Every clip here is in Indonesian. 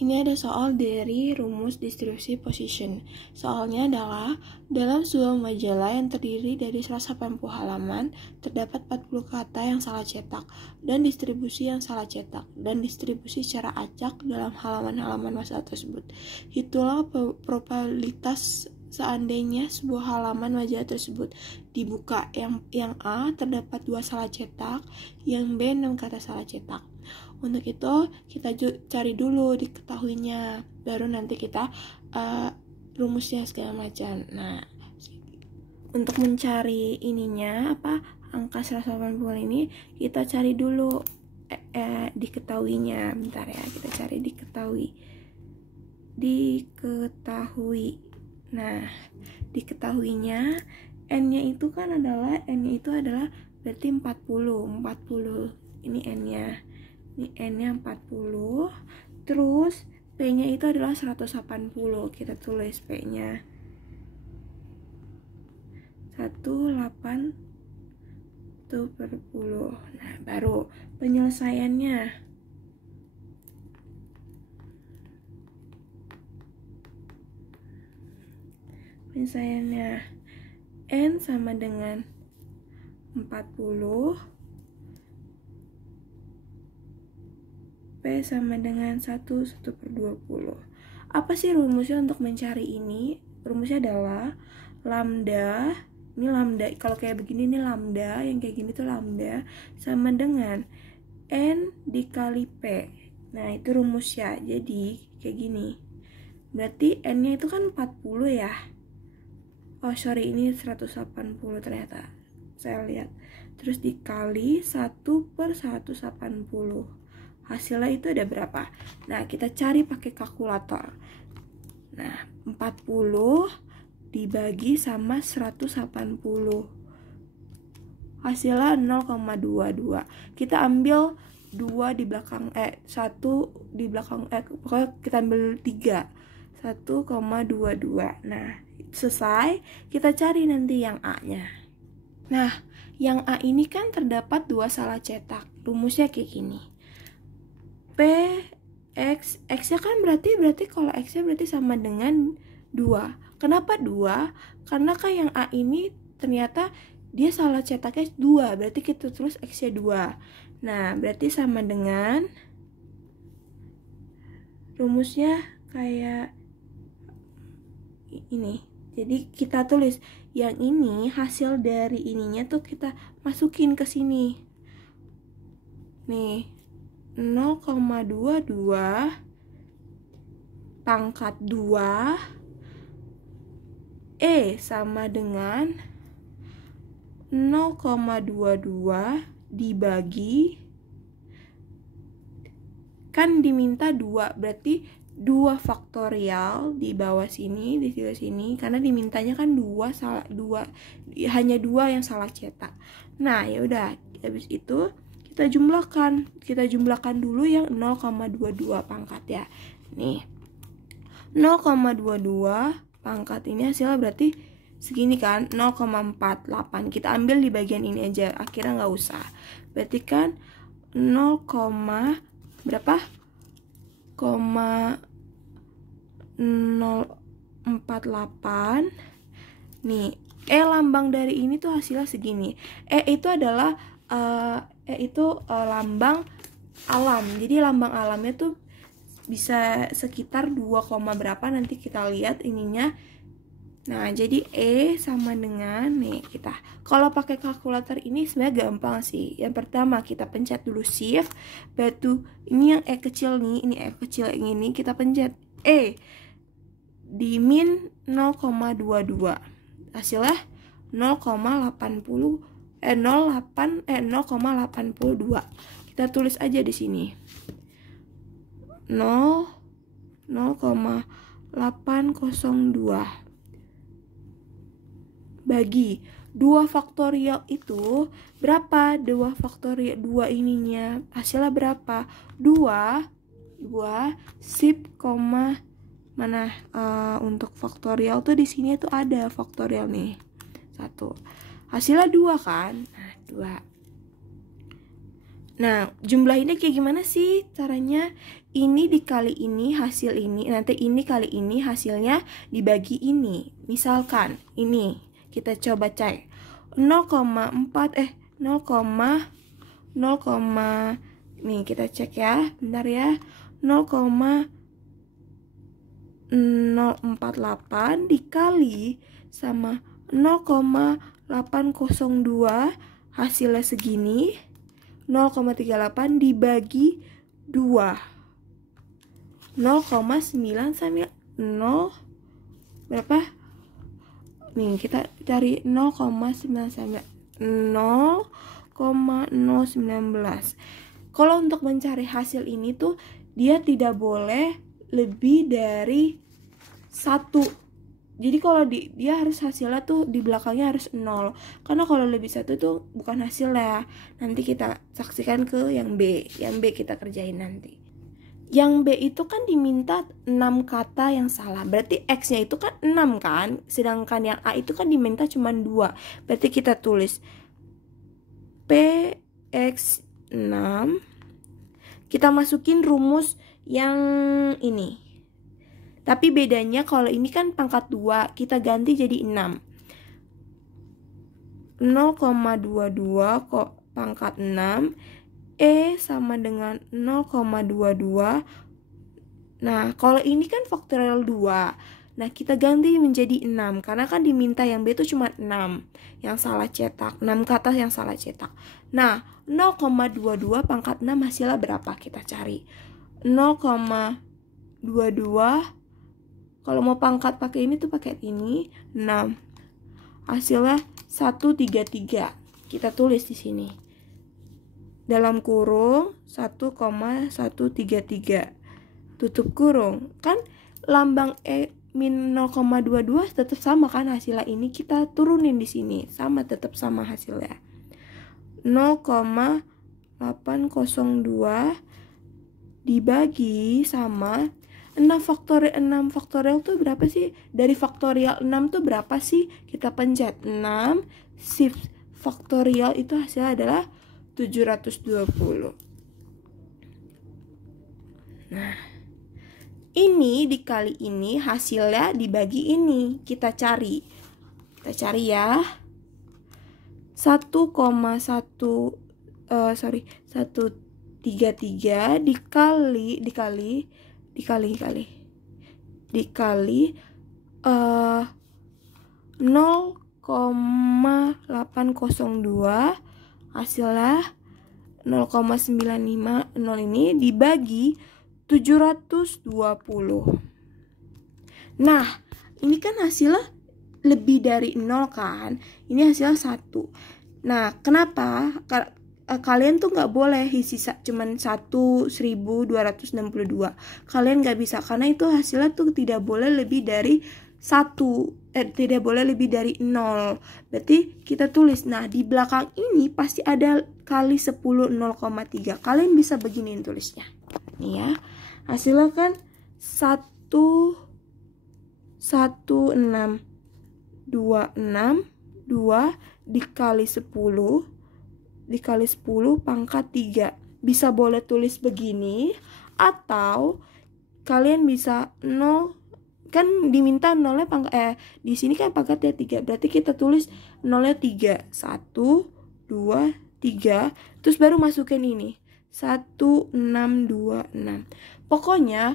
Ini ada soal dari rumus distribusi position. Soalnya adalah, dalam sebuah majalah yang terdiri dari 180 halaman, terdapat 40 kata yang salah cetak, dan distribusi yang salah cetak, dan distribusi secara acak dalam halaman-halaman masalah tersebut. Hitunglah probabilitas seandainya sebuah halaman majalah tersebut dibuka. Yang A terdapat 2 salah cetak, yang B 6 kata salah cetak. Untuk itu kita cari dulu diketahuinya, baru nanti kita rumusnya segala macam. Nah, untuk mencari ininya angka 180 ini kita cari dulu diketahuinya. Bentar ya, kita cari diketahui. Nah, diketahuinya n-nya itu adalah berarti 40. Ini n-nya. Ini n-nya 40. Terus p-nya itu adalah 180. Kita tulis p-nya 180 per 10. Nah, baru penyelesaiannya. N sama dengan 40, P sama dengan 1 per 20. Apa sih rumusnya untuk mencari ini? Rumusnya adalah lambda, ini lambda, kalau kayak begini ini lambda, yang kayak gini tuh lambda, sama dengan N dikali P. Nah, itu rumusnya. Jadi, kayak gini. Berarti N-nya itu kan 40 ya. Oh, sorry, ini 180 ternyata. Saya lihat. Terus dikali 1 per 180. Hasilnya itu ada berapa? Nah, kita cari pakai kalkulator. Nah, 40 dibagi sama 180. Hasilnya 0,22. Kita ambil 2 di belakang 1 di belakang pokoknya kita ambil 3. 1,22. Nah, selesai. Kita cari nanti yang A-nya. Nah, yang A ini kan terdapat 2 salah cetak. Rumusnya kayak gini. P X-nya kan berarti kalau X-nya berarti sama dengan 2. Kenapa 2? Karena kan yang A ini ternyata dia salah cetaknya 2, berarti kita tulis X-nya 2. Nah, berarti sama dengan rumusnya kayak ini. Jadi kita tulis yang ini, hasil dari ininya tuh kita masukin ke sini. Nih, 0,22 pangkat 2 sama dengan 0,22 dibagi, kan diminta 2, berarti 2 faktorial di bawah sini, di sebelah sini, karena dimintanya kan hanya 2 yang salah cetak. Nah, ya udah, habis itu kita jumlahkan dulu yang 0,22 pangkat ya. Nih, 0,22 pangkat ini hasilnya berarti segini kan, 0,48. Kita ambil di bagian ini aja, akhirnya nggak usah. Berarti kan 0, berapa? 0,048. Nih, lambang dari ini tuh hasilnya segini. Itu adalah lambang alam. Jadi lambang alamnya tuh bisa sekitar 2, berapa, nanti kita lihat ininya. Nah, jadi sama dengan nih, kita kalau pakai kalkulator ini sebenarnya gampang sih. Yang pertama kita pencet dulu shift, batu ini yang kecil nih, ini kecil yang ini kita pencet di min 0,22. Hasilnya 0,82. Kita tulis aja di sini. 0,802 bagi 2 faktorial itu berapa? 2 faktorial 2 ininya hasilnya berapa? 2 sip koma mana untuk faktorial tuh di sini tuh ada faktorial nih. 1. Hasilnya 2 kan? Nah, 2. Nah, jumlah ini kayak gimana sih caranya? Ini dikali ini hasil ini, nanti ini kali ini hasilnya dibagi ini. Misalkan ini kita coba cek 0,4 nih kita cek ya, bentar ya. 0,048 dikali sama 0,802 hasilnya segini. 0,38 dibagi 2 0,9 sama 0 berapa? Nih kita cari 0,9 sama 0,019. Kalau untuk mencari hasil ini tuh dia tidak boleh lebih dari 1. Jadi kalau dia harus hasilnya tuh di belakangnya harus 0. Karena kalau lebih 1 tuh bukan hasilnya. Nanti kita saksikan ke yang B. Yang B kita kerjain nanti. Yang B itu kan diminta 6 kata yang salah. Berarti X-nya itu kan 6 kan. Sedangkan yang A itu kan diminta cuma 2. Berarti kita tulis PX6. Kita masukin rumus yang ini. Tapi bedanya kalau ini kan pangkat 2, kita ganti jadi 6. 0,22 kok pangkat 6. E sama dengan 0,22. Nah, kalau ini kan faktorial 2. Nah, kita ganti menjadi 6. Karena kan diminta yang B itu cuma 6. Yang salah cetak. 6 kata yang salah cetak. Nah, 0,22 pangkat 6 hasilnya berapa? Kita cari. 0,22. Kalau mau pangkat pakai ini tuh pakai ini 6. Hasilnya 133. Kita tulis di sini. Dalam kurung 1,133. Tutup kurung. Kan lambang E min 0,22 tetap sama kan hasilnya ini kita turunin di sini. Sama tetap sama hasilnya. 0,802 dibagi sama 6 faktorial tuh berapa sih? Dari faktorial 6 tuh berapa sih? Kita pencet 6 shift faktorial itu hasilnya adalah 720. Nah, ini dikali ini hasilnya dibagi ini. Kita cari. Kita cari ya. 133 dikali 0,802 hasilnya 0,950 ini dibagi 720. Nah, ini kan hasilnya lebih dari 0 kan? Ini hasilnya 1. Nah, kenapa? Kalian tuh nggak boleh isi cuman 1.262. Kalian nggak bisa karena itu hasilnya tuh tidak boleh lebih dari 1. Tidak boleh lebih dari 0. Berarti kita tulis. Nah, di belakang ini pasti ada kali 10 0,3. Kalian bisa beginiin tulisnya. Nih ya. Hasilnya kan 11626 dikali 10 pangkat 3. Bisa boleh tulis begini atau kalian bisa 0 kan diminta 0-nya di sini kan pangkatnya 3. Berarti kita tulis 0-nya 3. 1 2 3 terus baru masukin ini 1626. Pokoknya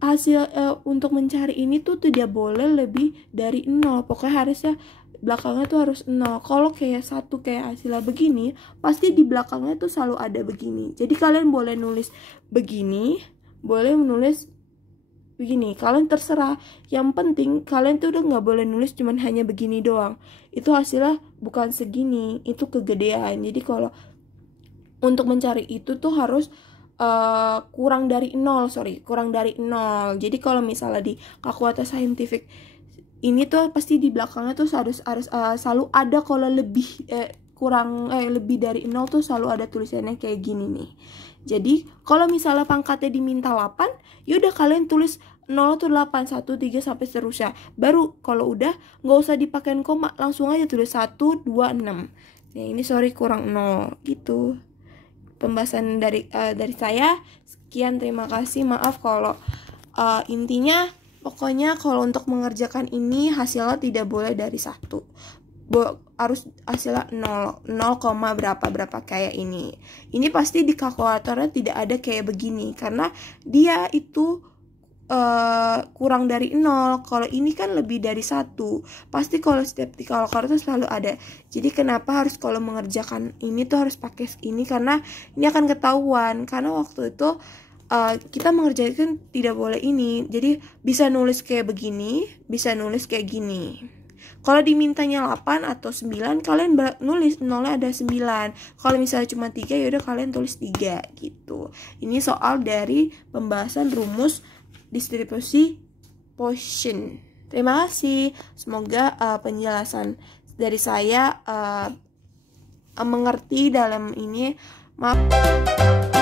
hasil untuk mencari ini tuh tidak boleh lebih dari 0. Pokoknya harusnya belakangnya tuh harus 0. Kalau kayak 1 kayak hasilnya begini, pasti di belakangnya tuh selalu ada begini. Jadi kalian boleh nulis begini, boleh menulis begini. Kalian terserah. Yang penting kalian tuh udah nggak boleh nulis cuman hanya begini doang. Itu hasilnya bukan segini, itu kegedean. Jadi kalau untuk mencari itu tuh harus kurang dari 0. Jadi kalau misalnya di kalkulator saintifik ini tuh pasti di belakangnya tuh harus selalu ada. Kalau lebih lebih dari 0 tuh selalu ada tulisannya kayak gini nih. Jadi kalau misalnya pangkatnya diminta 8, yaudah kalian tulis 0 tuh 8, 1, 3 sampai seterusnya. Baru kalau udah nggak usah dipakein koma, langsung aja tulis 1, 2, 6. Nah ini kurang 0 gitu. pembahasan dari saya. Sekian, terima kasih. Maaf kalau intinya pokoknya kalau untuk mengerjakan ini hasilnya tidak boleh dari 1, harus hasilnya 0, berapa kayak ini. Ini pasti di kalkulatornya tidak ada kayak begini karena dia itu kurang dari 0. Kalau ini kan lebih dari 1. Pasti kalau setiap di kalkulator selalu ada. Jadi kenapa harus kalau mengerjakan ini tuh harus pakai ini, karena ini akan ketahuan. Karena waktu itu kita mengerjakan tidak boleh ini. Jadi bisa nulis kayak begini, bisa nulis kayak gini. Kalau dimintanya 8 atau 9, kalian nulis 0-nya ada 9. Kalau misalnya cuma 3, yaudah kalian tulis 3 gitu. Ini soal dari pembahasan rumus distribusi Poisson. Terima kasih. Semoga penjelasan dari saya mengerti dalam ini. Maaf.